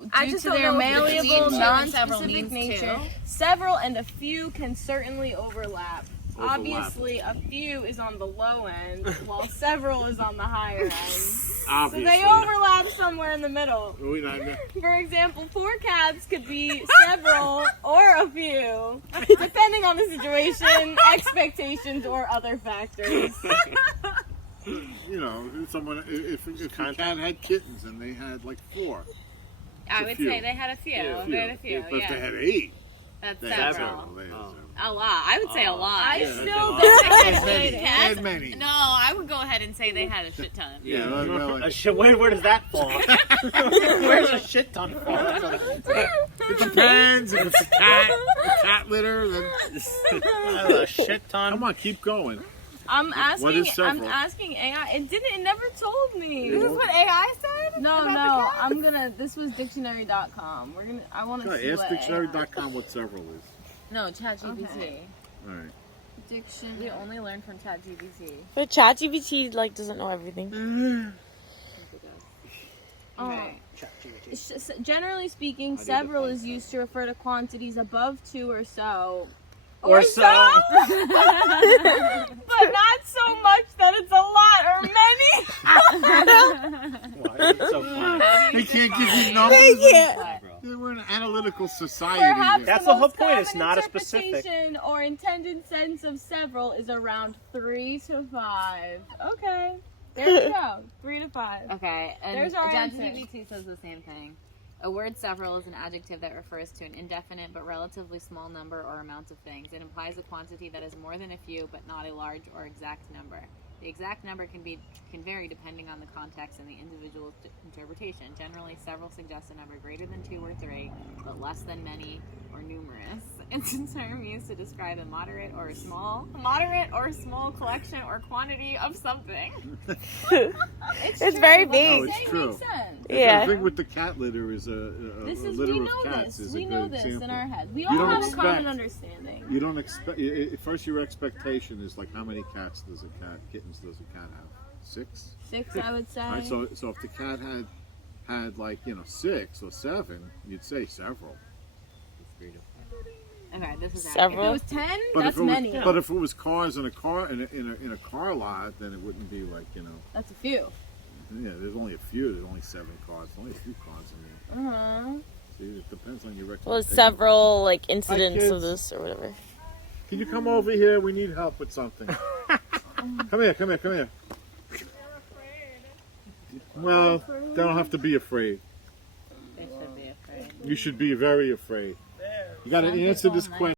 Due to their malleable, non-specific nature, several and a few can certainly overlap. Obviously, a few is on the low end, while several is on the higher end. So they overlap somewhere in the middle. For example, 4 cats could be several or a few, depending on the situation, expectations, or other factors. You know, if a cat had kittens and they had like 4. I would say they had a few. They had a few. But if they had 8, that's they several. had A lot. I would say a lot. I Yeah, still they don't had many. No, I would go ahead and say they had a shit ton. Yeah, Where does that fall? Where's a shit ton fall? it depends. If it's a cat litter, then A shit ton. come on, keep going. I'm What is asking. I'm several? asking AI. It never told me. This is what AI said? No. I'm gonna. This was dictionary.com. I want to see Ask what dictionary.com what several is. No, ChatGPT. All right. Dictionary. We only learned from ChatGPT. But ChatGPT doesn't know everything. It's just, generally speaking, several is used to refer to quantities above 2 or so. Or so. But not so much that it's a lot or many. Why is it so funny? They can't give you numbers. We're an analytical society. Perhaps That's the the whole most point, it's common not a specific. interpretation or intended sense of several is around 3 to 5. Okay, there we go. 3 to 5. Okay, and There's our ChatGPT says the same thing. A word several is an adjective that refers to an indefinite but relatively small number or amount of things. It implies a quantity that is more than a few but not a large or exact number. The exact number can vary depending on the context and the individual's interpretation. Generally, several suggest a number greater than 2 or 3, but less than many or numerous. It's a term used to describe a moderate or small collection or quantity of something. It's very What big. they Oh, say it's true. makes sense. Yeah. The thing with the cat litter is a This is litter we of know cats this. is We a know good this example. in our head. We You all don't have a common expect- understanding. You don't expect. First, your expectation is like how many kittens does a cat have? 6. 6, I would say. All right, so if the cat had like 6 or 7, you'd say several. Okay, this is If Several. it was 10, But that's if it was, many. but if it was cars in a car in a car lot, then it wouldn't be like That's a few. Yeah, there's only a few. There's only 7 cars. There's only a few cars in there. See, it depends on your Well, expectation. it's several incidents kids. of this or whatever. Can you come over here? We need help with something. Come here. Well, they don't have to be afraid. They should be afraid. You should be very afraid. You got to answer this question.